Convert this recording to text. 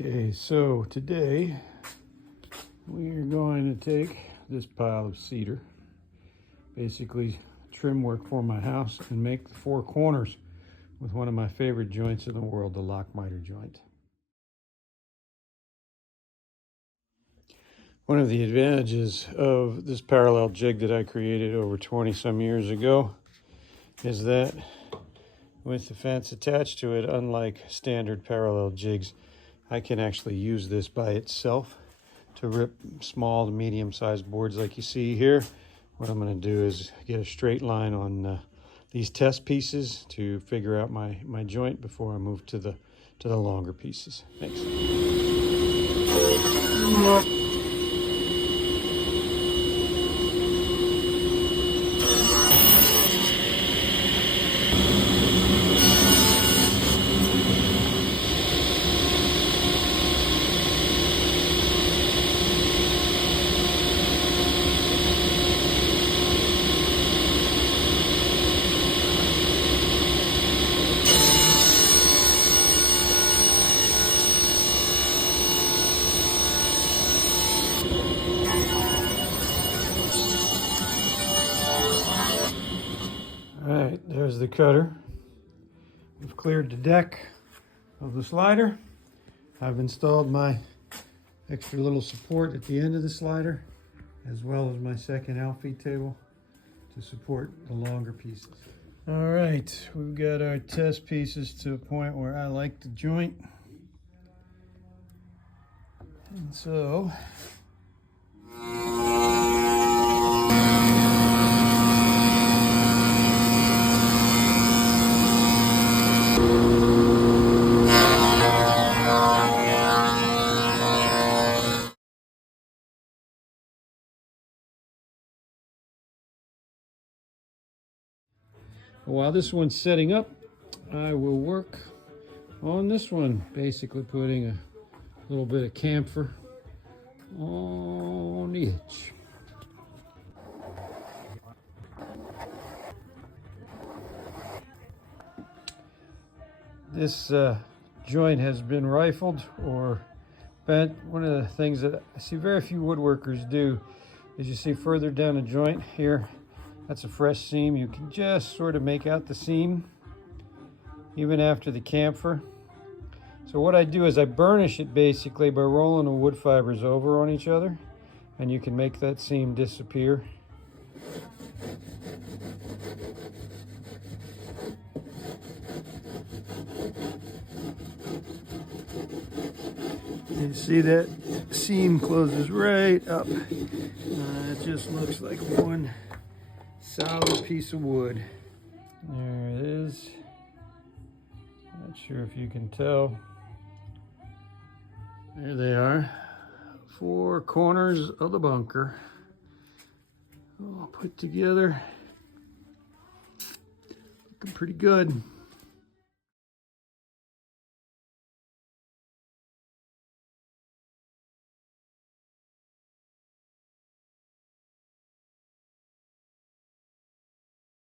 Okay, so today we are going to take this pile of cedar, basically trim work for my house, and make the four corners with one of my favorite joints in the world, the lock miter joint. One of the advantages of this parallel jig that I created over 20 some years ago is that with the fence attached to it, unlike standard parallel jigs, I can actually use this by itself to rip small to medium-sized boards like you see here. What I'm going to do is get a straight line on these test pieces to figure out my joint before I move to the longer pieces. Thanks. All right, there's the cutter. We've cleared the deck of the slider. I've installed my extra little support at the end of the slider, as well as my second outfeed table to support the longer pieces. All right, we've got our test pieces to a point where I like the joint. And so while this one's setting up, I will work on this one, basically putting a little bit of camphor on the edge. This joint has been rifled or bent. One of the things that I see very few woodworkers do is you see further down the joint here, that's a fresh seam. You can just sort of make out the seam even after the camphor. So what I do is I burnish it basically by rolling the wood fibers over on each other, and you can make that seam disappear. You see that seam closes right up. It just looks like one solid piece of wood. There it is. Not sure if you can tell. There they are. Four corners of the bunker. All put together. Looking pretty good.